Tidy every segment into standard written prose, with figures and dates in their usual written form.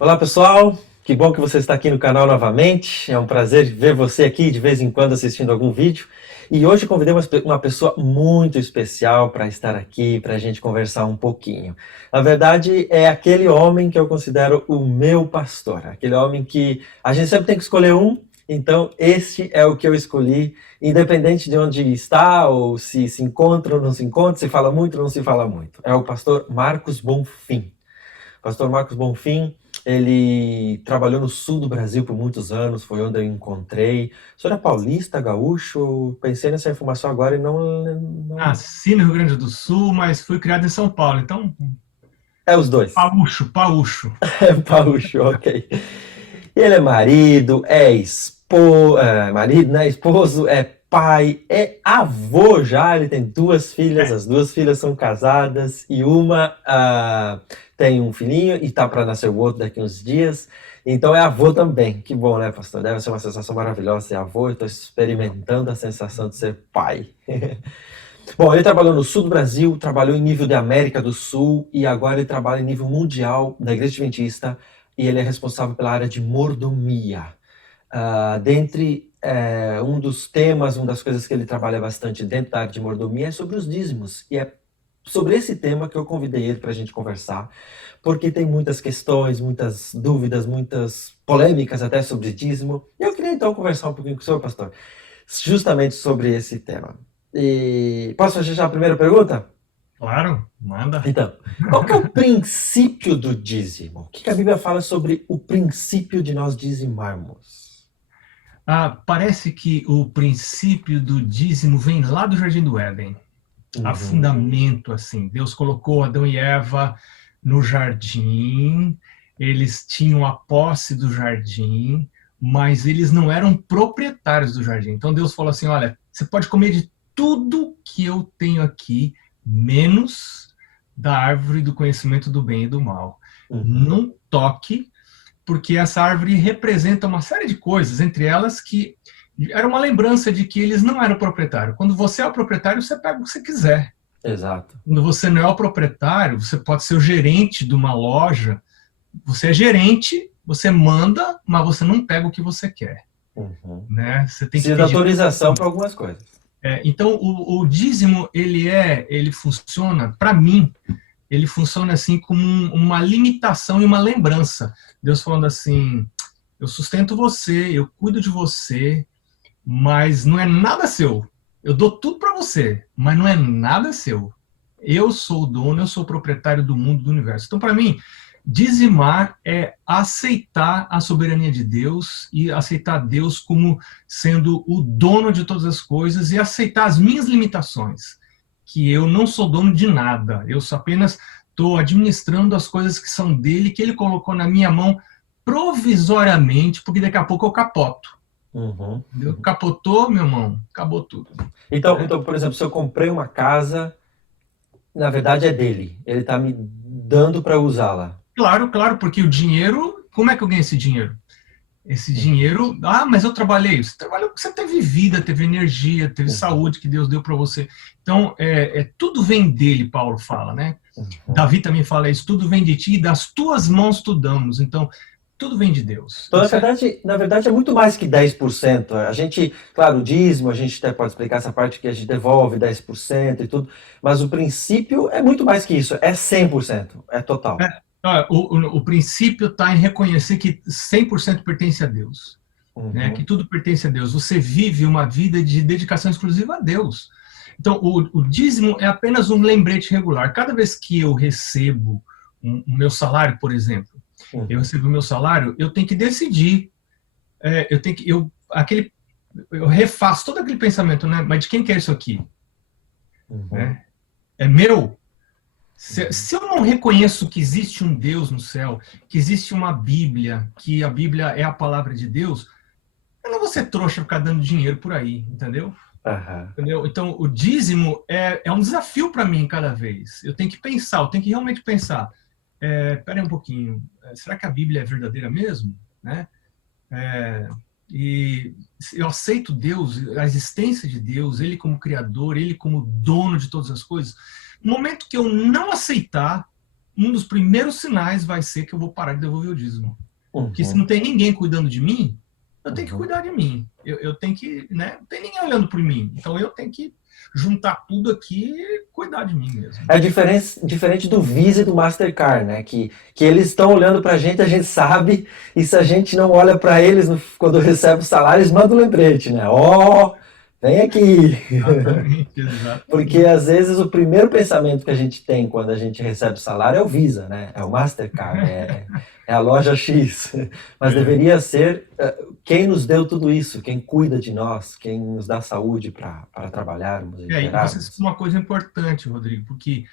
Olá pessoal, que bom que você está aqui no canal novamente. É um prazer ver você aqui de vez em quando assistindo algum vídeo. E hoje convidei uma pessoa muito especial para estar aqui, para a gente conversar um pouquinho. Na verdade, é aquele homem que eu considero o meu pastor, aquele homem que a gente sempre tem que escolher um. Então, este é o que eu escolhi, independente de onde está, ou se encontra ou não se encontra, se fala muito ou não se fala muito. É o pastor Marcos Bonfim. Pastor Marcos Bonfim, ele trabalhou no sul do Brasil por muitos anos, foi onde eu encontrei. O senhor é paulista, gaúcho? Pensei nessa informação agora e não... Nasci no Rio Grande do Sul, mas fui criado em São Paulo. Então, É os dois. paúcho, paúcho. É gaúcho, ok. Ele é marido, marido, né? Esposo, é pai, é avô já. Ele tem duas filhas, É, as duas filhas são casadas e uma tem um filhinho e tá para nascer o outro daqui uns dias. Então é avô também. Que bom, né, pastor? Deve ser uma sensação maravilhosa ser avô. Eu estou experimentando a sensação de ser pai. Bom, ele trabalhou no sul do Brasil, trabalhou em nível de América do Sul e agora ele trabalha em nível mundial da Igreja Adventista e ele é responsável pela área de mordomia. Dentre um dos temas, uma das coisas que ele trabalha bastante dentro da área de mordomia é sobre os dízimos. E é sobre esse tema que eu convidei ele para a gente conversar, porque tem muitas questões, muitas dúvidas, muitas polêmicas até sobre dízimo. E eu queria então conversar um pouquinho com o senhor, pastor, justamente sobre esse tema. E posso fazer já a primeira pergunta? claro, manda. Então, qual que é o princípio do dízimo? O que a Bíblia fala sobre o princípio de nós dizimarmos? Parece que o princípio do dízimo vem lá do Jardim do Éden. A Uhum, fundamento, assim. Deus colocou Adão e Eva no jardim, eles tinham a posse do jardim, mas eles não eram proprietários do jardim. Então Deus falou assim: olha, você pode comer de tudo que eu tenho aqui, menos da árvore do conhecimento do bem e do mal. uhum, Não toque, porque essa árvore representa uma série de coisas, entre elas que era uma lembrança de que eles não eram proprietários. Quando você é o proprietário, você pega o que você quiser. exato. Quando você não é o proprietário, você pode ser o gerente de uma loja. Você é gerente, você manda, mas você não pega o que você quer, Uhum. né? Você tem que Precisa de pedir autorização para permissão. algumas coisas. Então, o dízimo, ele funciona, para mim, ele funciona assim como uma limitação e uma lembrança. Deus falando assim: eu sustento você, eu cuido de você, mas não é nada seu. Eu dou tudo para você, mas não é nada seu. Eu sou o dono, eu sou o proprietário do mundo, do universo. Então, para mim, dizimar é aceitar a soberania de Deus e aceitar Deus como sendo o dono de todas as coisas e aceitar as minhas limitações, que eu não sou dono de nada, eu só apenas estou administrando as coisas que são dele, que ele colocou na minha mão provisoriamente, porque daqui a pouco eu capoto. Uhum. Entendeu? Capotou, meu irmão, acabou tudo. Né? Então, por exemplo, se eu comprei uma casa, na verdade é dele. Ele está me dando para usá-la. Claro, claro, porque o dinheiro, como é que eu ganho esse dinheiro? Esse Uhum. dinheiro, mas eu trabalhei. Você trabalhou porque você teve vida, teve energia, teve Uhum. saúde que Deus deu para você. Então, tudo vem dele, Paulo fala, né? Uhum. Davi também fala isso, tudo vem de ti, e das tuas mãos tu damos. Então, tudo vem de Deus. Então, na verdade, é muito mais que 10%. A gente, claro, o dízimo, a gente até pode explicar essa parte que a gente devolve 10% e tudo, mas o princípio é muito mais que isso, é 100%, é total. O princípio está em reconhecer que 100% pertence a Deus. Né, que Uhum. tudo pertence a Deus. Você vive uma vida de dedicação exclusiva a Deus. Então, o dízimo é apenas um lembrete regular. Cada vez que eu recebo o meu salário, por exemplo, eu Uhum. recebo o meu salário, eu tenho que decidir, eu tenho que, eu refaço todo aquele pensamento, né? Mas de quem que é isso aqui? Uhum. Né? É meu? Uhum. Se eu não reconheço que existe um Deus no céu, que existe uma Bíblia, que a Bíblia é a palavra de Deus, eu não vou ser trouxa ficar dando dinheiro por aí, entendeu? Aham. Entendeu? Então, o dízimo é um desafio para mim cada vez. Eu tenho que pensar, eu tenho que realmente pensar. Espera aí um pouquinho, será que a Bíblia é verdadeira mesmo? Né? É, e eu aceito Deus, a existência de Deus, Ele como Criador, Ele como dono de todas as coisas. No momento que eu não aceitar, um dos primeiros sinais vai ser que eu vou parar de devolver o dízimo. Porque se Uhum. não tem ninguém cuidando de mim, eu tenho que Uhum. cuidar de mim. Eu tenho que, né? Não tem ninguém olhando por mim. Então eu tenho que juntar tudo aqui e cuidar de mim mesmo. É diferente do Visa e do Mastercard, né? Que eles estão olhando pra gente, a gente sabe, e se a gente não olha pra eles quando recebe o salário, eles mandam um lembrete, né? Ó, vem aqui. Exatamente, Porque exatamente. às vezes o primeiro pensamento que a gente tem quando a gente recebe o salário é o Visa, né? É o Mastercard, é a loja X. Mas É. deveria ser quem nos deu tudo isso, quem cuida de nós, quem nos dá saúde para trabalharmos e E você citou gerarmos. uma coisa importante, Rodrigo, porque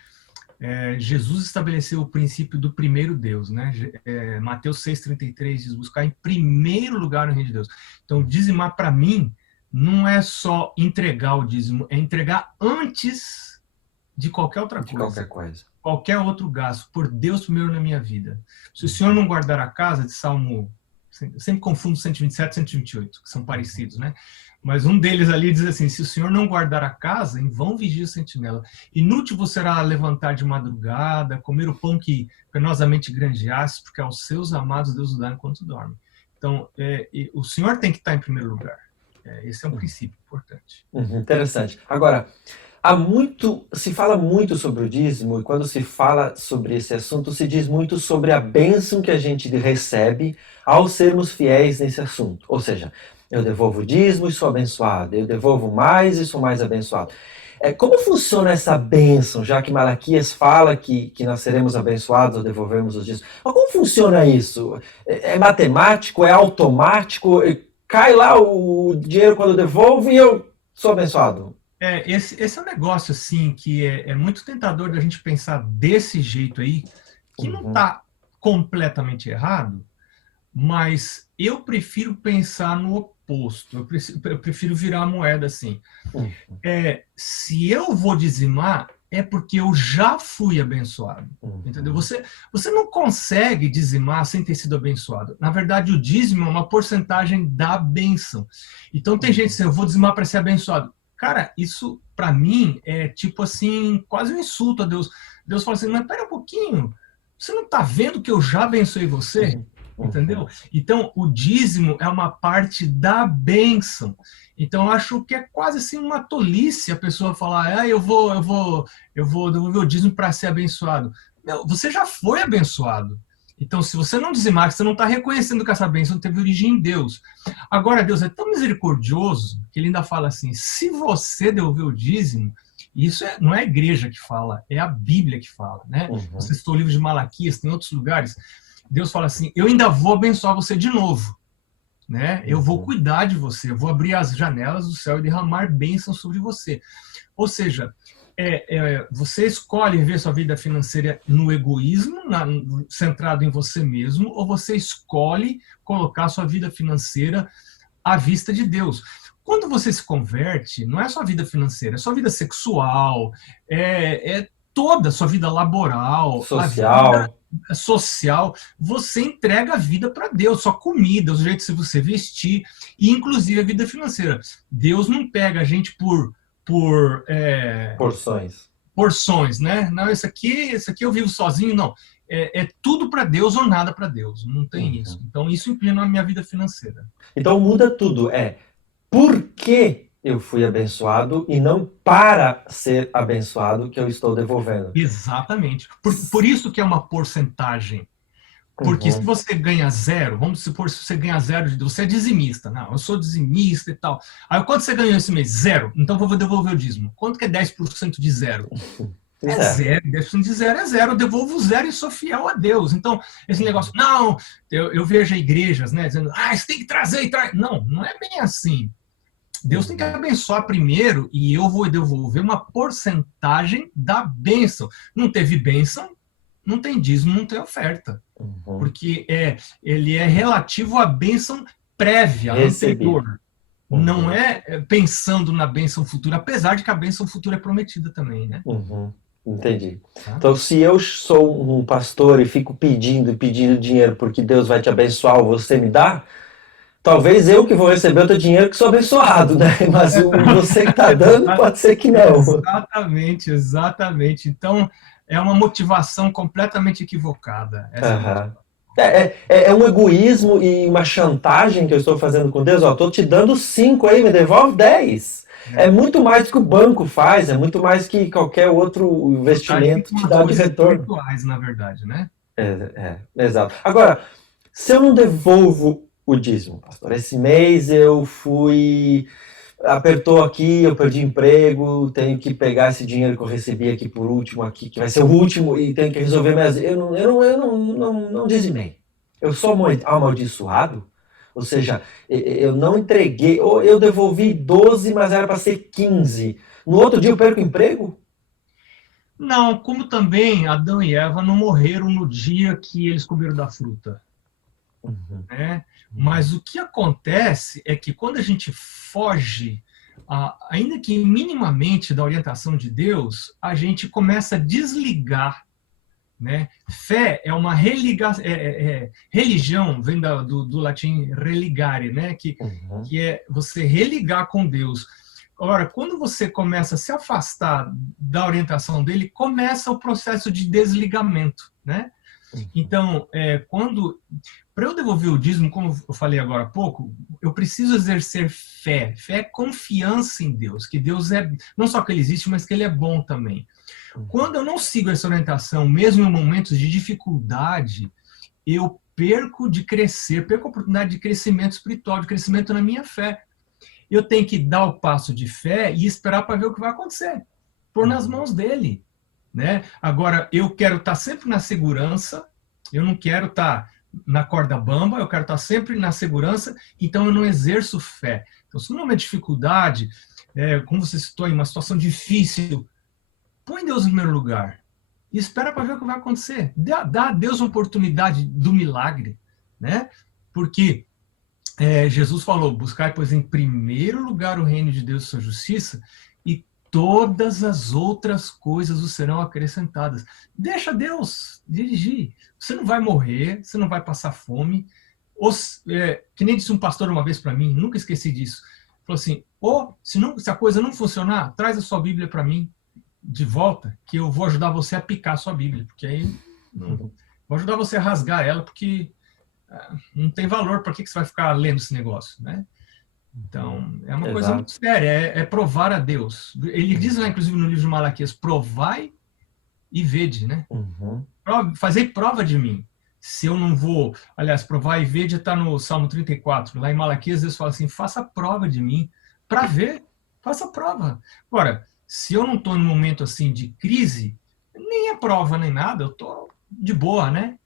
Jesus estabeleceu o princípio do primeiro Deus, né? Mateus 6,33 diz, buscar em primeiro lugar o reino de Deus. Então, dizimar para mim não é só entregar o dízimo, é entregar antes de qualquer outra De coisa, qualquer coisa. qualquer outro gasto, por Deus primeiro na minha vida. Se o Senhor não guardar a casa, de Salmo, eu sempre confundo 127 e 128, que são parecidos, né? Mas um deles ali diz assim, se o Senhor não guardar a casa, em vão vigia a sentinela. Inútil você será levantar de madrugada, comer o pão que penosamente granjeaste, porque aos seus amados Deus o dá enquanto dorme. Então, o Senhor tem que estar em primeiro lugar. Esse é um princípio importante. Interessante. Agora, se fala muito sobre o dízimo, e quando se fala sobre esse assunto, se diz muito sobre a bênção que a gente recebe ao sermos fiéis nesse assunto. Ou seja, eu devolvo o dízimo e sou abençoado, eu devolvo mais e sou mais abençoado. Como funciona essa bênção, já que Malaquias fala que nós seremos abençoados ao devolvermos os dízimos? Mas como funciona isso? É matemático? É automático? Cai lá o dinheiro quando eu devolvo e eu sou abençoado? Esse é um negócio assim que é muito tentador da gente pensar desse jeito aí, que não Uhum. está completamente errado, mas eu prefiro pensar no oposto. Eu prefiro virar a moeda assim. Uhum. Se eu vou dizimar, é porque eu já fui abençoado. Uhum. Entendeu? Você não consegue dizimar sem ter sido abençoado. Na verdade, o dízimo é uma porcentagem da bênção. Então tem gente assim, eu vou dizimar para ser abençoado. Cara, isso para mim é tipo assim, quase um insulto a Deus. Deus fala assim, mas pera um pouquinho, você não está vendo que eu já abençoei você? Entendeu? Então, o dízimo é uma parte da bênção. Então, eu acho que é quase assim uma tolice a pessoa falar, eu vou devolver o dízimo para ser abençoado. Meu, você já foi abençoado. Então, se você não dizimar, você não está reconhecendo que essa bênção teve origem em Deus. Agora, Deus é tão misericordioso que ele ainda fala assim, se você devolver o dízimo, isso não é a igreja que fala, é a Bíblia que fala, né? Você citou o livro de Malaquias, tem outros lugares. Deus fala assim, eu ainda vou abençoar você de novo, né? Eu vou cuidar de você, eu vou abrir as janelas do céu e derramar bênçãos sobre você. Ou seja, você escolhe viver sua vida financeira no egoísmo, centrado em você mesmo, ou você escolhe colocar sua vida financeira à vista de Deus. Quando você se converte, não é só a vida financeira, é sua vida sexual, toda a sua vida laboral, social. A vida social, você entrega a vida para Deus, sua comida, o jeito de você vestir, e inclusive a vida financeira. Deus não pega a gente por porções, né? Não, esse aqui eu vivo sozinho, não. É tudo para Deus ou nada para Deus, não tem isso. Então isso inclina a minha vida financeira. Então muda tudo, por que eu fui abençoado e não para ser abençoado que eu estou devolvendo. Exatamente. Por isso que é uma porcentagem. Porque se você ganha zero, vamos supor, se você ganha zero, você é dizimista. Não, eu sou dizimista e tal. Aí quanto você ganhou esse mês? Zero. Então eu vou devolver o dízimo. Quanto que é 10% de zero? É zero. 10% de zero é zero. Eu devolvo zero e sou fiel a Deus. Então, esse negócio, não, eu vejo igrejas, né, dizendo, você tem que trazer e traz. Não, não é bem assim. Deus tem que abençoar primeiro e eu vou devolver uma porcentagem da bênção. Não teve bênção, não tem dízimo, não tem oferta. Porque ele é relativo à bênção prévia, anterior. Não é pensando na bênção futura, apesar de que a bênção futura é prometida também, né? Entendi. Então, se eu sou um pastor e fico pedindo dinheiro porque Deus vai te abençoar ou você me dá, talvez eu que vou receber o teu dinheiro que sou abençoado, né? Mas você que está dando pode ser que não. Exatamente. Então, é uma motivação completamente equivocada. Essa é a Aham. É um egoísmo e uma chantagem que eu estou fazendo com Deus. Ó, estou te dando 5 aí, me devolve 10. É muito mais que o banco faz, é muito mais que qualquer outro investimento te dá de motivadores retorno. espirituais, na verdade, né? Exato. Agora, se eu não devolvo o dízimo, pastor, esse mês eu fui, apertou aqui, eu perdi emprego, tenho que pegar esse dinheiro que eu recebi aqui por último, aqui, que vai ser o último, e tenho que resolver minhas. Eu não dizimei. Eu sou amaldiçoado, ou seja, eu não entreguei, ou eu devolvi 12, mas era para ser 15. No outro dia eu perco o emprego? Não, como também Adão e Eva não morreram no dia que eles comeram da fruta, Uhum. né? Mas o que acontece é que quando a gente foge, ainda que minimamente da orientação de Deus, a gente começa a desligar, né? Fé é uma religião, vem do latim religare, né? Uhum. Que é você religar com Deus. Ora, quando você começa a se afastar da orientação dele, começa o processo de desligamento, né? Então, quando para eu devolver o dízimo, como eu falei agora há pouco, eu preciso exercer fé. Fé é confiança em Deus, que Deus é não só que ele existe, mas que ele é bom também. Quando eu não sigo essa orientação, mesmo em momentos de dificuldade, eu perco de crescer, perco a oportunidade de crescimento espiritual, de crescimento na minha fé. Eu tenho que dar o passo de fé e esperar para ver o que vai acontecer. Pôr nas mãos dele, né? Agora, eu quero estar sempre na segurança, eu não quero estar na corda bamba, eu quero estar sempre na segurança, então eu não exerço fé. Então, se numa dificuldade, como você citou, em uma situação difícil, põe Deus em primeiro lugar e espera para ver o que vai acontecer. Dá a Deus a oportunidade do milagre, né? Porque Jesus falou, buscai, pois, em primeiro lugar o reino de Deus e sua justiça, e todas as outras coisas os serão acrescentadas. Deixa Deus dirigir. Você não vai morrer, você não vai passar fome. Que nem disse um pastor uma vez para mim, nunca esqueci disso. Falou assim, se a coisa não funcionar, traz a sua Bíblia para mim de volta, que eu vou ajudar você a picar a sua Bíblia, porque aí vou ajudar você a rasgar ela, porque não tem valor, para que você vai ficar lendo esse negócio, né? Então, é uma coisa muito séria, é provar a Deus. Ele diz lá, inclusive, no livro de Malaquias, provai e vede, né? Fazei prova de mim. Se eu não vou... Aliás, provar e vede está no Salmo 34. Lá em Malaquias, Deus fala assim, faça prova de mim para ver, faça prova. Agora, se eu não estou em um momento assim de crise, nem é prova nem nada, eu estou de boa, né?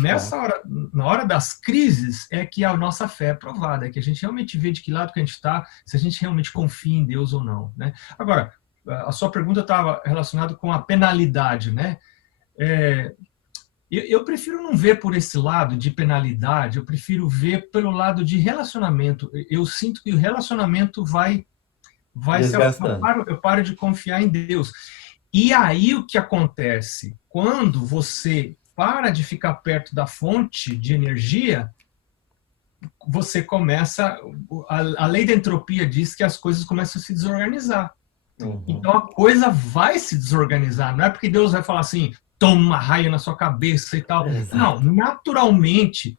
Nessa hora, na hora das crises, é que a nossa fé é provada, é que a gente realmente vê de que lado que a gente está, se a gente realmente confia em Deus ou não, né? Agora, a sua pergunta estava relacionada com a penalidade, né? Eu prefiro não ver por esse lado de penalidade, eu prefiro ver pelo lado de relacionamento. Eu sinto que o relacionamento vai se afastar, eu paro de confiar em Deus. E aí o que acontece? Quando você para de ficar perto da fonte de energia, você começa... A lei da entropia diz que as coisas começam a se desorganizar. Então a coisa vai se desorganizar. Não é porque Deus vai falar assim, toma uma raia na sua cabeça e tal. Exato. Não, naturalmente,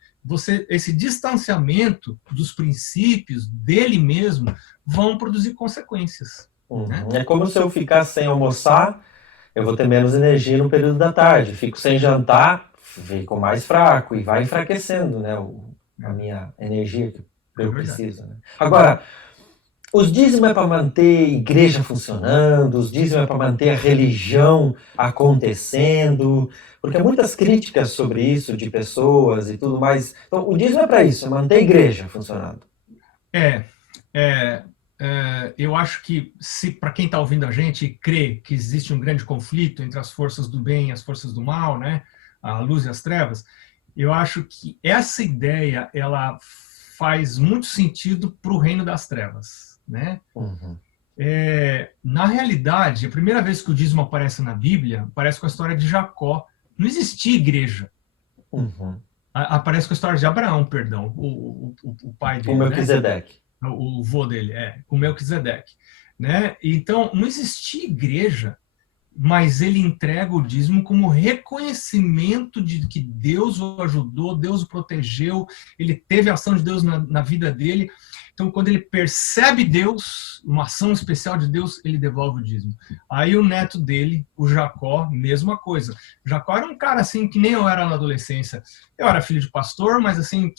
esse distanciamento dos princípios dele mesmo vão produzir consequências. Né? É como se eu ficar sem almoçar, eu vou ter menos energia no período da tarde. Fico sem jantar, fico mais fraco e vai enfraquecendo, né, a minha energia que eu preciso. Né? Agora, os dízimos é para manter a igreja funcionando, os dízimos é para manter a religião acontecendo, porque há muitas críticas sobre isso de pessoas e tudo mais. Então, o dízimo é para isso, é manter a igreja funcionando. Eu acho que, se para quem está ouvindo a gente crê que existe um grande conflito entre as forças do bem e as forças do mal, né, a luz e as trevas, eu acho que essa ideia ela faz muito sentido para o reino das trevas, né? Na realidade, a primeira vez que o dízimo aparece na Bíblia, aparece com a história de Jacó. Não existia igreja. Aparece com a história de Abraão, perdão, o pai dele. O Melquisedeque. Né? O vô dele, com Melquisedeque. Né? Então, não existia igreja. mas ele entrega o dízimo como reconhecimento de que Deus o ajudou, Deus o protegeu, ele teve a ação de Deus na vida dele. Então, quando ele percebe Deus, uma ação especial de Deus, ele devolve o dízimo. Aí o neto dele, o Jacó, mesma coisa. Jacó era um cara assim que nem eu era na adolescência. Eu era filho de pastor, mas assim,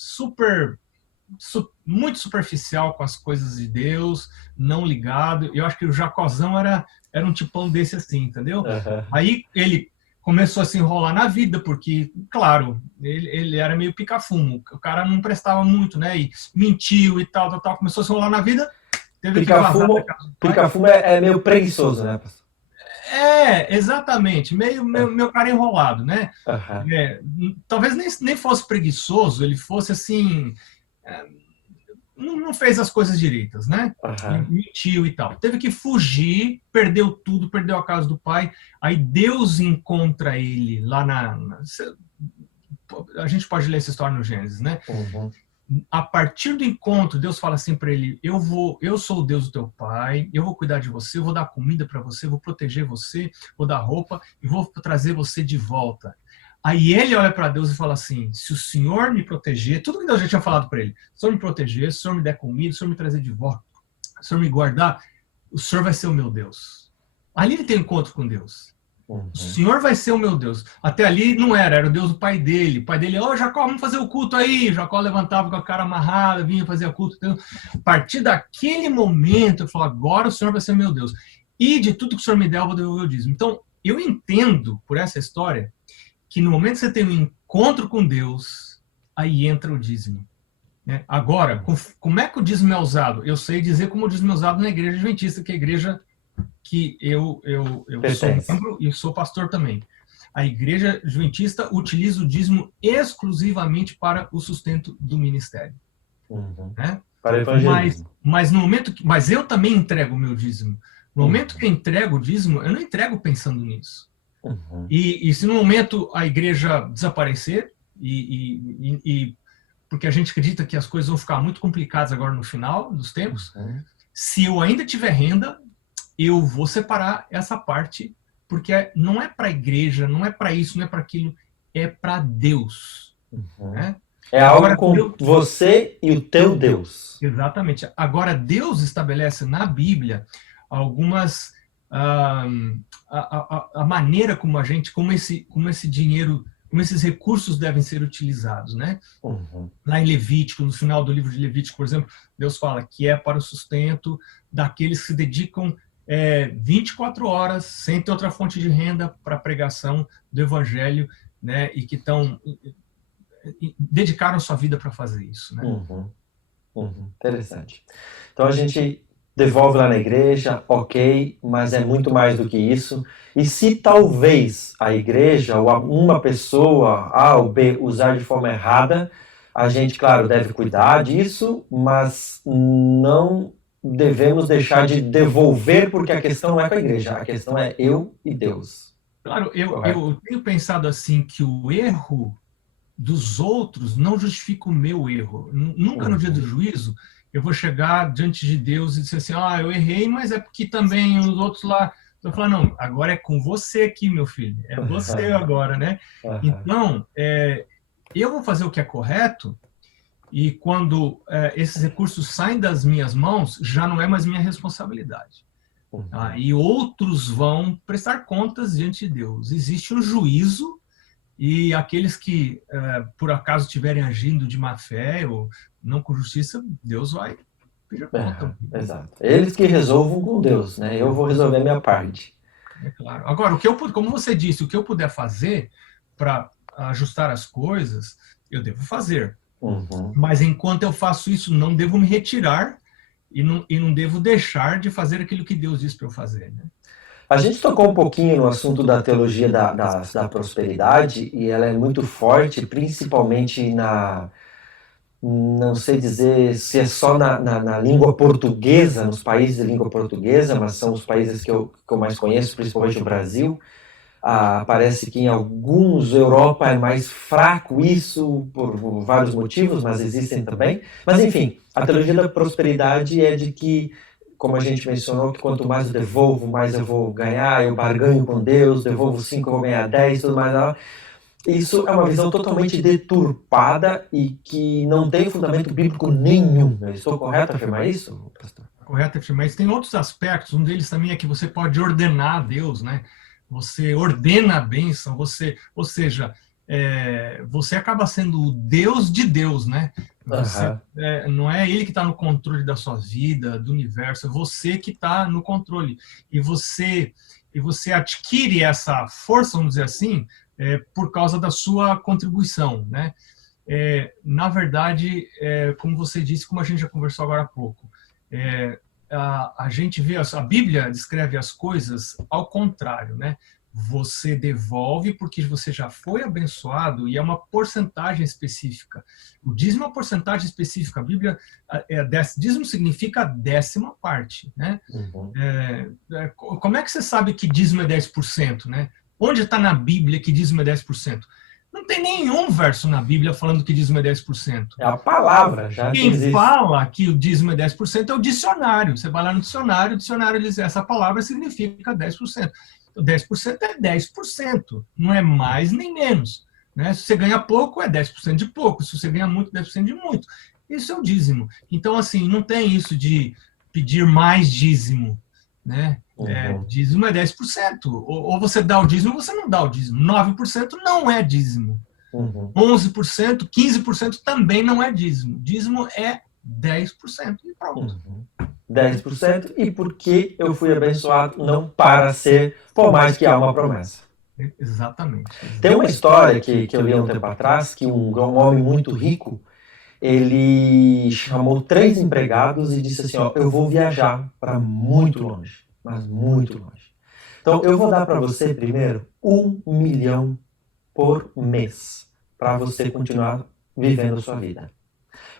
muito superficial com as coisas de Deus, não ligado. Eu acho que o Jacózão era um tipão desse assim, entendeu? Uhum. Aí ele começou a se enrolar na vida, porque, claro, ele era meio pica-fumo, o cara não prestava muito, né? E mentiu e tal, começou a se enrolar na vida, teve que vazar da casa do pai. Pica-fumo é meio preguiçoso, né, pastor? Exatamente, meu cara enrolado, né? Uhum. Talvez nem fosse preguiçoso, ele fosse assim... não fez as coisas direitas, né? Uhum. Mentiu e tal. Teve que fugir, perdeu tudo, perdeu a casa do pai. Aí Deus encontra ele lá a gente pode ler essa história no Gênesis, né? Uhum. A partir do encontro, Deus fala assim para ele: eu sou o Deus do teu pai, eu vou cuidar de você, eu vou dar comida para você, vou proteger você, vou dar roupa e vou trazer você de volta. Aí ele olha para Deus e fala assim: se o Senhor me proteger, tudo que Deus já tinha falado para ele, se o Senhor me proteger, se o Senhor me der comida, se o Senhor me trazer de volta, se o Senhor me guardar, o Senhor vai ser o meu Deus. Ali ele tem um encontro com Deus. Uhum. O Senhor vai ser o meu Deus. Até ali não era o Deus do pai dele. O pai dele, Jacó, vamos fazer o culto aí. Jacó levantava com a cara amarrada, vinha fazer o culto. Então, a partir daquele momento, eu falo: agora o Senhor vai ser meu Deus. E de tudo que o Senhor me der, eu vou devolver o dízimo. Então, eu entendo por essa história que no momento que você tem um encontro com Deus, aí entra o dízimo. Né? Agora, como é que o dízimo é usado? Eu sei dizer como o dízimo é usado na igreja adventista, que é a igreja que eu sou membro e sou pastor também. A igreja adventista utiliza o dízimo exclusivamente para o sustento do ministério. Uhum. Né? Para o evangelismo. Mas eu também entrego o meu dízimo. No momento que eu entrego o dízimo, eu não entrego pensando nisso. Uhum. E se no momento a igreja desaparecer, porque a gente acredita que as coisas vão ficar muito complicadas agora no final dos tempos, se eu ainda tiver renda, eu vou separar essa parte, porque não é para a igreja, não é para isso, não é para aquilo, é para Deus. Uhum. Né? É algo com você e o teu Deus. Exatamente. Agora, Deus estabelece na Bíblia algumas... a maneira como esse dinheiro, como esses recursos devem ser utilizados, né? Uhum. Lá em Levítico, no final do livro de Levítico, por exemplo, Deus fala que é para o sustento daqueles que se dedicam 24 horas, sem ter outra fonte de renda, para a pregação do Evangelho, né? E que dedicaram sua vida para fazer isso, né? Uhum. Uhum. Interessante. Então a gente devolve lá na igreja, ok, mas é muito mais do que isso. E se talvez a igreja ou uma pessoa A ou B usar de forma errada, a gente, claro, deve cuidar disso, mas não devemos deixar de devolver, porque a questão não é com a igreja, a questão é eu e Deus. Claro, eu tenho pensado assim que o erro dos outros não justifica o meu erro. Nunca no dia do juízo eu vou chegar diante de Deus e dizer assim: eu errei, mas é porque também os outros lá... Eu falo: não, agora é com você aqui, meu filho. É você agora, né? Então, eu vou fazer o que é correto, e quando esses recursos saem das minhas mãos, já não é mais minha responsabilidade. E outros vão prestar contas diante de Deus. Existe um juízo, e aqueles que, por acaso, estiverem agindo de má fé ou não com justiça, Deus vai pedir conta. Exato. Eles que resolvam com Deus, né? Eu vou resolver a minha parte. É claro. Agora, como você disse, o que eu puder fazer para ajustar as coisas, eu devo fazer. Uhum. Mas enquanto eu faço isso, não devo me retirar e não devo deixar de fazer aquilo que Deus diz para eu fazer, né? A gente tocou um pouquinho no assunto da teologia da prosperidade, e ela é muito forte, principalmente não sei dizer se é só na língua portuguesa, nos países de língua portuguesa, mas são os países que eu mais conheço, principalmente o Brasil. Parece que em alguns, Europa é mais fraco isso, por vários motivos, mas existem também. Mas enfim, a teologia da prosperidade é de que como a gente mencionou, que quanto mais eu devolvo, mais eu vou ganhar, eu barganho com Deus, devolvo 5, eu vou ganhar 10, tudo mais. Isso é uma visão totalmente deturpada e que não tem fundamento bíblico nenhum. Eu estou correto a afirmar isso, pastor? Correto, mas tem outros aspectos. Um deles também é que você pode ordenar a Deus, né? Você ordena a bênção, ou seja, você acaba sendo o Deus de Deus, né? Você, não é ele que está no controle da sua vida, do universo, é você que está no controle. E você adquire essa força, vamos dizer assim, por causa da sua contribuição, né? Na verdade, como você disse, como a gente já conversou agora há pouco, a gente vê, a Bíblia descreve as coisas ao contrário, né? Você devolve porque você já foi abençoado e é uma porcentagem específica. O dízimo é uma porcentagem específica. A Bíblia, dízimo significa décima parte, né? Uhum. Como é que você sabe que dízimo é 10%, né? Onde está na Bíblia que dízimo é 10%? Não tem nenhum verso na Bíblia falando que dízimo é 10%. É a palavra, já Quem existe. fala que o dízimo é 10% é o dicionário. Você vai lá no dicionário, o dicionário diz essa palavra significa 10%. 10% é 10%, não é mais nem menos. Né? Se você ganha pouco, é 10% de pouco. Se você ganha muito, 10% de muito. Isso é o dízimo. Então, assim, não tem isso de pedir mais dízimo. Né? Dízimo é 10%. Ou você dá o dízimo ou você não dá o dízimo. 9% não é dízimo. 11%, 15% também não é dízimo. Dízimo é 10% e pronto. 10%, e porque eu fui abençoado, não para ser, por mais que há uma promessa. Exatamente. Tem uma história que eu li há um tempo atrás, que um homem muito rico, ele chamou 3 empregados e disse assim, eu vou viajar para muito longe, mas muito longe. Então, eu vou dar para você, primeiro, 1 milhão por mês, para você continuar vivendo a sua vida.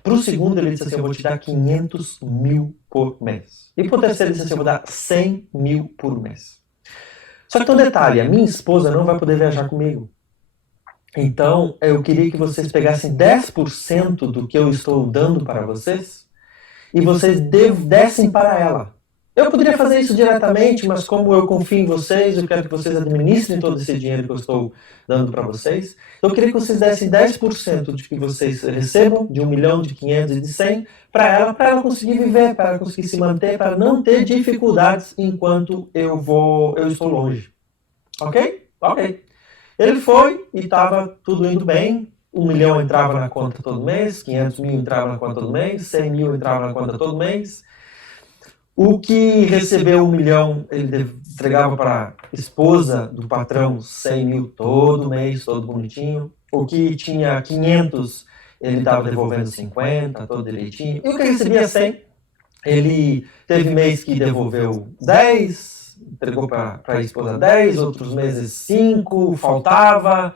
Para o segundo, ele disse assim, eu vou te dar 500 mil por mês. E para o terceiro, ele disse assim, eu vou dar 100 mil por mês. Só que tem um detalhe, a minha esposa não vai poder viajar comigo. Então, eu queria que vocês pegassem 10% do que eu estou dando para vocês e vocês dessem para ela. Eu poderia fazer isso diretamente, mas como eu confio em vocês, eu quero que vocês administrem todo esse dinheiro que eu estou dando para vocês. Eu queria que vocês dessem 10% de que vocês recebam, de 1 milhão, de 500 e de 100, para ela conseguir viver, para ela conseguir se manter, para não ter dificuldades enquanto eu estou longe. Ok? Ok. Ele foi e estava tudo indo bem. 1 milhão entrava na conta todo mês, 500 mil entrava na conta todo mês, 100 mil entrava na conta todo mês. O que recebeu 1 milhão, ele entregava para a esposa do patrão 100 mil todo mês, todo bonitinho. O que tinha 500, ele estava devolvendo 50, todo direitinho. E o que recebia 100, ele teve mês que devolveu 10, entregou para a esposa 10, outros meses 5, faltava.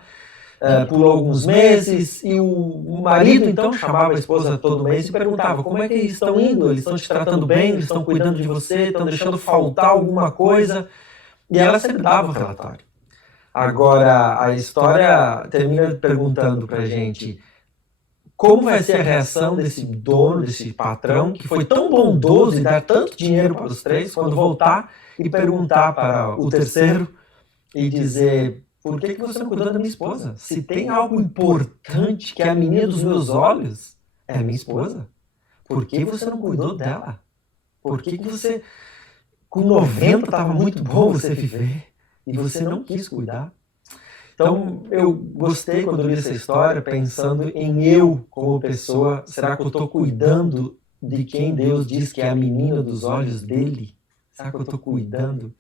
Pulou alguns meses e o marido então chamava a esposa todo mês e perguntava como é que eles estão indo, eles estão te tratando bem, eles estão cuidando de você, estão deixando faltar alguma coisa, e ela sempre dava o relatório. Agora a história termina perguntando pra gente como vai ser a reação desse dono, desse patrão que foi tão bondoso e dar tanto dinheiro para os 3 quando voltar e perguntar para o terceiro e dizer: por que você não cuidou da minha esposa? Se tem algo importante que é a menina dos meus olhos, é a minha esposa. Por que você não cuidou dela? Por que você, com 90, estava muito bom você viver e você não quis cuidar? Então, eu gostei quando eu li essa história, pensando em eu como pessoa. Será que eu estou cuidando de quem Deus diz que é a menina dos olhos dele? Será que eu estou cuidando?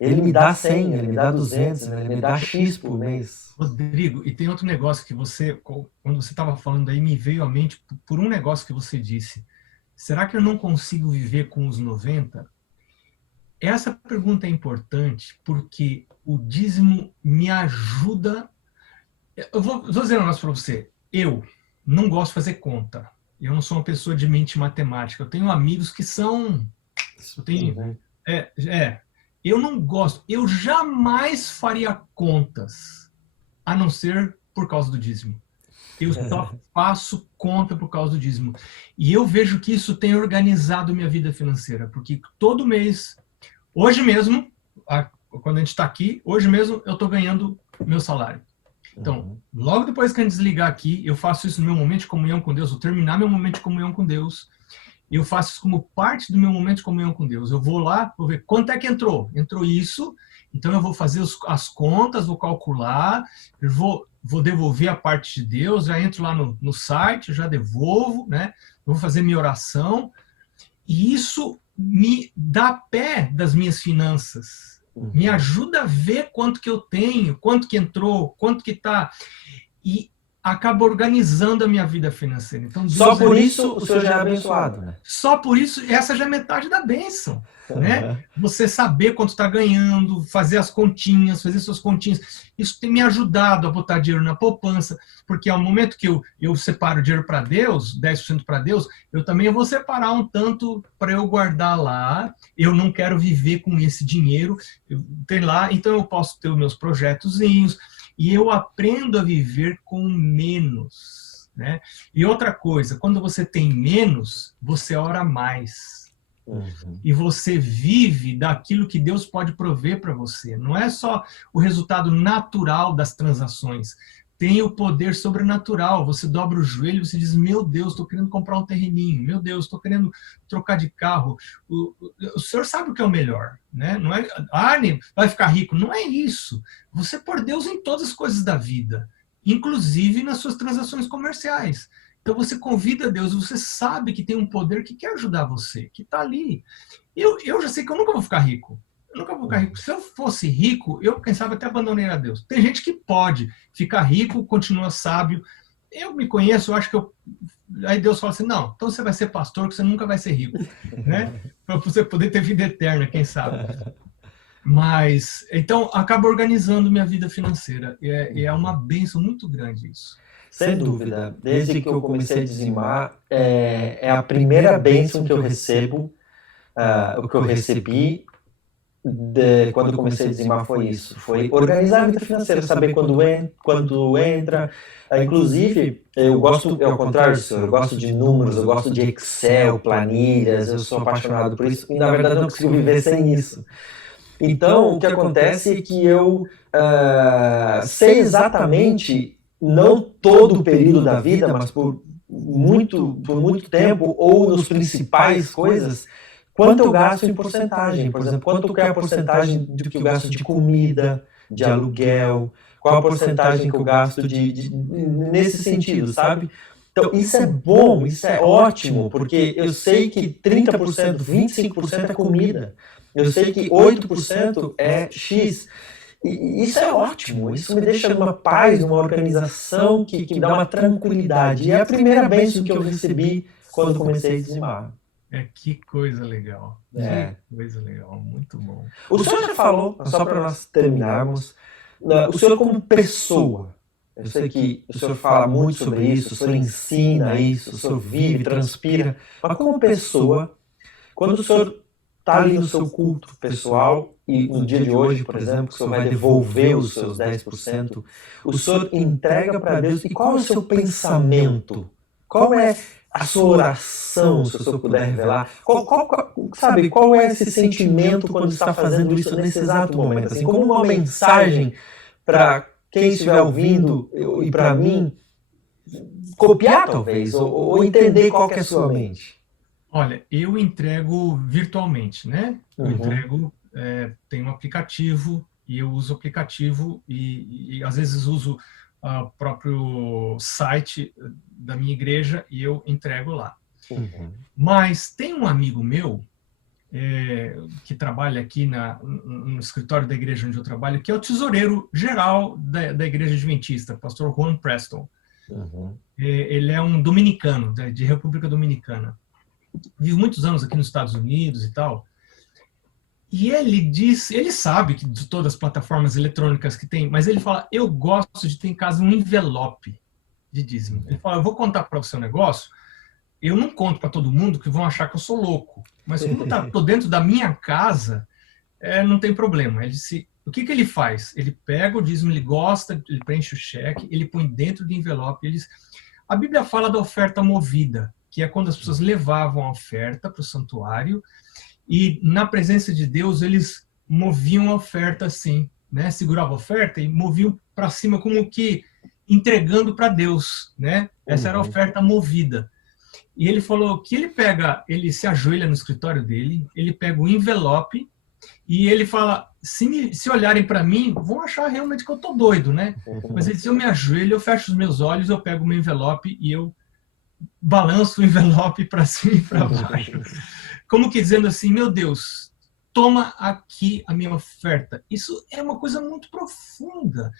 Ele me dá 100, ele me dá 200, ele me dá X por mês. Rodrigo, e tem outro negócio que você, quando você estava falando aí, me veio à mente por um negócio que você disse. Será que eu não consigo viver com os 90? Essa pergunta é importante porque o dízimo me ajuda. Eu vou dizer um negócio para você. Eu não gosto de fazer conta. Eu não sou uma pessoa de mente matemática. Eu tenho amigos que são... Eu tenho... Eu não gosto. Eu jamais faria contas, a não ser por causa do dízimo. Eu só faço conta por causa do dízimo. E eu vejo que isso tem organizado minha vida financeira, porque todo mês, hoje mesmo, quando a gente está aqui, hoje mesmo eu estou ganhando meu salário. Então, logo depois que a gente desligar aqui, eu faço isso no meu momento de comunhão com Deus, vou terminar meu momento de comunhão com Deus, e eu faço isso como parte do meu momento de comunhão com Deus. Eu vou lá, vou ver quanto é que entrou. Entrou isso, então eu vou fazer as contas, vou calcular, eu vou devolver a parte de Deus, já entro lá no site, já devolvo, né? Eu vou fazer minha oração, e isso me dá pé das minhas finanças. Me ajuda a ver quanto que eu tenho, quanto que entrou, quanto que está. E acaba organizando a minha vida financeira. Então, Deus Só por isso o senhor já é abençoado, né? Só por isso, essa já é metade da bênção. Né? Você saber quanto está ganhando, fazer as continhas, fazer suas continhas. Isso tem me ajudado a botar dinheiro na poupança, porque ao momento que eu separo dinheiro para Deus, 10% para Deus, eu também vou separar um tanto para eu guardar lá. Eu não quero viver com esse dinheiro, tem lá, então eu posso ter os meus projetozinhos, e eu aprendo a viver com menos. Né? E outra coisa, quando você tem menos, você ora mais. E você vive daquilo que Deus pode prover para você. Não é só o resultado natural das transações. Tem o poder sobrenatural. Você dobra o joelho e você diz, meu Deus, estou querendo comprar um terreninho. Meu Deus, estou querendo trocar de carro. O senhor sabe o que é o melhor. Né? Não é, vai ficar rico. Não é isso. Você pôr Deus em todas as coisas da vida, inclusive nas suas transações comerciais. Então você convida Deus, você sabe que tem um poder que quer ajudar você, que está ali. Eu já sei que eu nunca vou ficar rico. Eu nunca vou ficar rico. Se eu fosse rico, eu, quem sabe, até abandonaria a Deus. Tem gente que pode ficar rico, continua sábio. Eu me conheço, eu acho que eu... Aí Deus fala assim, não, então você vai ser pastor, que você nunca vai ser rico. Né? Para você poder ter vida eterna, quem sabe. Mas, então, acaba organizando minha vida financeira. E é uma bênção muito grande isso. Sem dúvida. Desde que eu comecei a dizimar, é a primeira bênção que eu recebo, o que eu recebi quando eu comecei a dizimar foi isso. Foi organizar a vida financeira, saber quando entra. Inclusive, eu gosto, ao contrário do senhor, eu gosto de números, eu gosto de Excel, planilhas, eu sou apaixonado por isso. E, na verdade, eu não consigo viver sem isso. Então, o que acontece é que eu sei exatamente, não todo o período da vida, mas por muito tempo, ou nos principais coisas, quanto eu gasto em porcentagem. Por exemplo, quanto que é a porcentagem do que eu gasto de comida, de aluguel, qual a porcentagem que eu gasto nesse sentido, sabe? Então, isso é bom, isso é ótimo, porque eu sei que 30%, 25% é comida. Eu sei que 8% é X. E isso é ótimo, isso me deixa numa paz, numa organização que me dá uma tranquilidade. E é a primeira bênção que eu recebi quando comecei a dizimar. Que coisa legal. Que coisa legal, muito bom. O senhor já falou, só para nós terminarmos, o senhor como pessoa, eu sei que o senhor fala muito sobre isso, o senhor ensina isso, o senhor vive, transpira, mas como pessoa, quando o senhor está ali no seu culto pessoal, e no dia de hoje, por exemplo, que o senhor vai devolver os seus 10%, o senhor entrega para Deus, e qual é o seu pensamento? Qual é a sua oração, se o senhor puder revelar? Qual é esse sentimento quando está fazendo isso nesse exato momento? Assim, como uma mensagem para quem estiver ouvindo e para mim copiar, talvez, ou entender qual que é a sua mente. Olha, eu entrego virtualmente, né? Eu entrego, tem um aplicativo, e eu uso o aplicativo e às vezes uso o próprio site da minha igreja e eu entrego lá. Mas tem um amigo meu que trabalha aqui no escritório da igreja onde eu trabalho, que é o tesoureiro geral da igreja adventista, pastor Juan Preston. Ele é um dominicano, de República Dominicana. Vive muitos anos aqui nos Estados Unidos e tal. E ele sabe que de todas as plataformas eletrônicas que tem, mas ele fala, eu gosto de ter em casa um envelope de dízimo. Ele fala, eu vou contar para o seu negócio, eu não conto para todo mundo que vão achar que eu sou louco, mas como estou dentro da minha casa, não tem problema. Ele disse, o que ele faz? Ele pega o dízimo, ele gosta, ele preenche o cheque, ele põe dentro do envelope. A Bíblia fala da oferta movida, que é quando as pessoas levavam a oferta para o santuário e, na presença de Deus, eles moviam a oferta assim, né? Seguravam a oferta e moviam para cima como que entregando para Deus, né? Essa era a oferta movida. E ele falou que ele se ajoelha no escritório dele, ele pega o envelope e ele fala, se olharem para mim, vão achar realmente que eu tô doido, né? Mas ele diz, eu me ajoelho, eu fecho os meus olhos, eu pego o meu envelope e eu balanço o envelope para cima e para baixo. Como que dizendo assim, meu Deus, toma aqui a minha oferta. Isso é uma coisa muito profunda.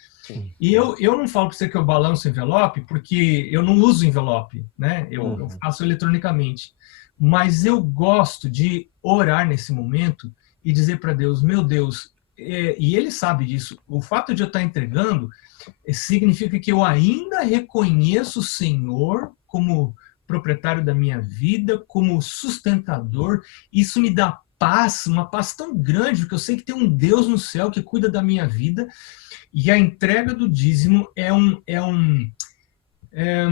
E eu não falo para você que eu balanço o envelope, porque eu não uso envelope, né? Eu faço eletronicamente. Mas eu gosto de orar nesse momento e dizer para Deus, meu Deus, e ele sabe disso, o fato de eu estar entregando significa que eu ainda reconheço o Senhor como proprietário da minha vida, como sustentador. Isso me dá paz, uma paz tão grande, porque eu sei que tem um Deus no céu que cuida da minha vida. E a entrega do dízimo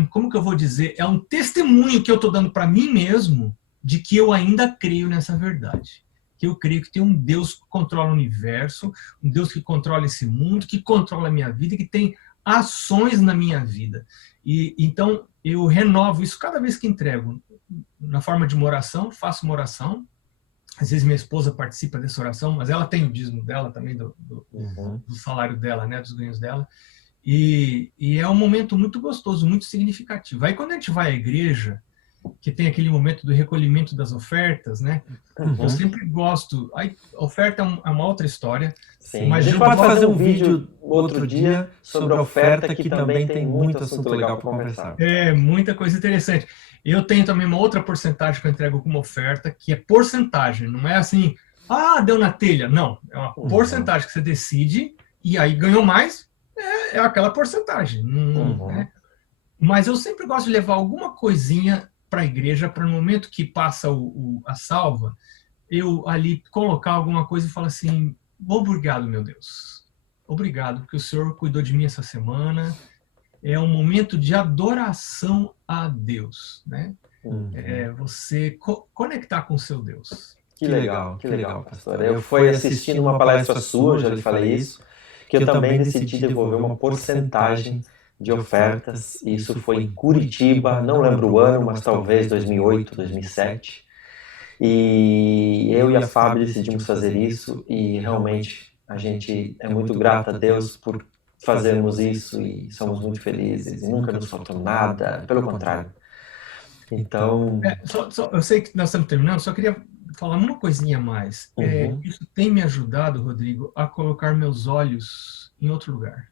como que eu vou dizer? É um testemunho que eu estou dando para mim mesmo de que eu ainda creio nessa verdade. Que eu creio que tem um Deus que controla o universo, um Deus que controla esse mundo, que controla a minha vida, que tem ações na minha vida. E então eu renovo isso cada vez que entrego. Na forma de uma oração, faço uma oração. Às vezes minha esposa participa dessa oração, mas ela tem o dízimo dela também, do salário dela, né, dos ganhos dela. E é um momento muito gostoso, muito significativo. Aí quando a gente vai à igreja, que tem aquele momento do recolhimento das ofertas, né? Eu sempre gosto. A oferta é uma outra história. Sim. Mas a gente pode fazer um vídeo outro dia sobre a oferta, que também tem muito assunto legal para conversar. Muita coisa interessante. Eu tenho também uma outra porcentagem que eu entrego como oferta, que é porcentagem. Não é assim, deu na telha. Não, é uma porcentagem que você decide e aí ganhou mais, é aquela porcentagem. Né? Mas eu sempre gosto de levar alguma coisinha para a igreja, para no momento que passa a salva, eu ali colocar alguma coisa e falar assim, obrigado, meu Deus. Obrigado, porque o Senhor cuidou de mim essa semana. É um momento de adoração a Deus, né? Você conectar com o seu Deus. Que legal, pastor. Eu fui assistindo uma palestra sua, já lhe falei isso, que eu também decidi devolver uma porcentagem de ofertas. Isso foi em Curitiba, não lembro o ano, mas talvez 2008, 2007. E eu e a Fábio decidimos fazer isso e realmente a gente é muito grato a Deus por fazermos isso e somos muito felizes e nunca nos faltou nada, pelo contrário. Então... eu sei que nós estamos terminando, só queria falar uma coisinha a mais. Isso tem me ajudado, Rodrigo, a colocar meus olhos em outro lugar.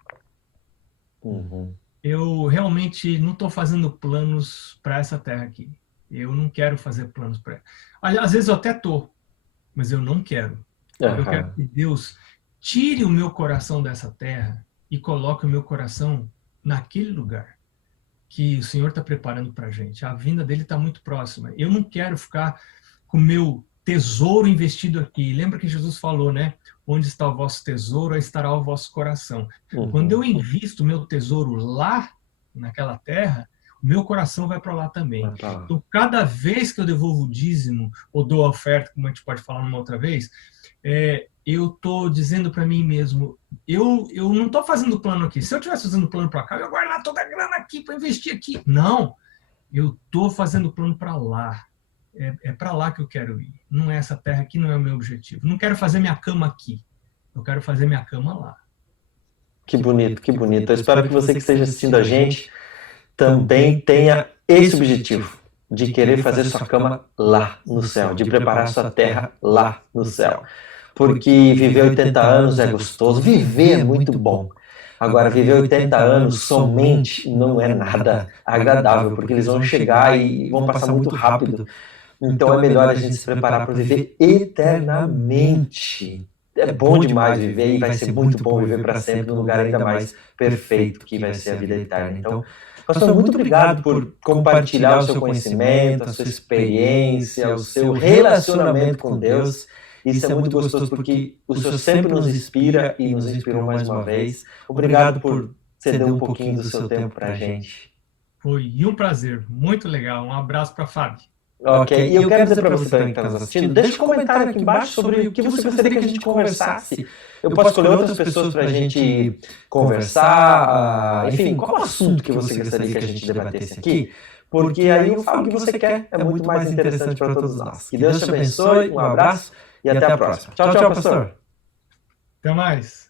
Eu realmente não estou fazendo planos para essa terra aqui. Eu não quero fazer planos para ela. Às vezes eu até estou, mas eu não quero. Eu quero que Deus tire o meu coração dessa terra e coloque o meu coração naquele lugar que o Senhor está preparando para a gente. A vinda dele está muito próxima. Eu não quero ficar com o meu tesouro investido aqui. Lembra que Jesus falou, né? Onde está o vosso tesouro, aí estará o vosso coração. Quando eu invisto o meu tesouro lá, naquela terra, o meu coração vai para lá também. Então, cada vez que eu devolvo o dízimo, ou dou a oferta, como a gente pode falar numa outra vez, eu estou dizendo para mim mesmo, eu não estou fazendo plano aqui. Se eu estivesse fazendo plano para cá, eu ia guardar toda a grana aqui para investir aqui. Não, eu estou fazendo plano para lá. É para lá que eu quero ir. Não é essa terra aqui, não é o meu objetivo. Não quero fazer minha cama aqui. Eu quero fazer minha cama lá. Que bonito, que bonito. Eu espero que você que esteja assistindo a gente também tenha esse objetivo de querer fazer sua cama lá no céu, de preparar sua terra lá no céu. Porque viver 80 anos é gostoso, viver é muito bom. Agora, viver 80 anos somente não é nada agradável, porque eles vão chegar e vão passar muito rápido. Então é melhor a gente se preparar para viver eternamente. É bom demais viver e vai ser muito bom viver para sempre num lugar ainda mais perfeito que vai ser a vida eterna. Então, pastor, muito obrigado por compartilhar o seu conhecimento, a sua experiência, o seu relacionamento com Deus. Isso é muito gostoso porque o Senhor sempre nos inspira e nos inspirou mais uma vez. Obrigado por ceder um pouquinho do seu tempo para a gente. Foi um prazer, muito legal. Um abraço para a Fábio. Ok, e eu quero dizer para você também que está nos assistindo, deixa um comentário aqui embaixo sobre o que você gostaria que a gente conversasse. Eu posso escolher outras pessoas para a gente conversar, enfim, qual o assunto que você gostaria que a gente debatesse aqui, porque aí eu falo o que você quer, é muito mais interessante para todos nós. Que Deus te abençoe, um abraço e até a próxima. Tchau, tchau, pastor. Até mais.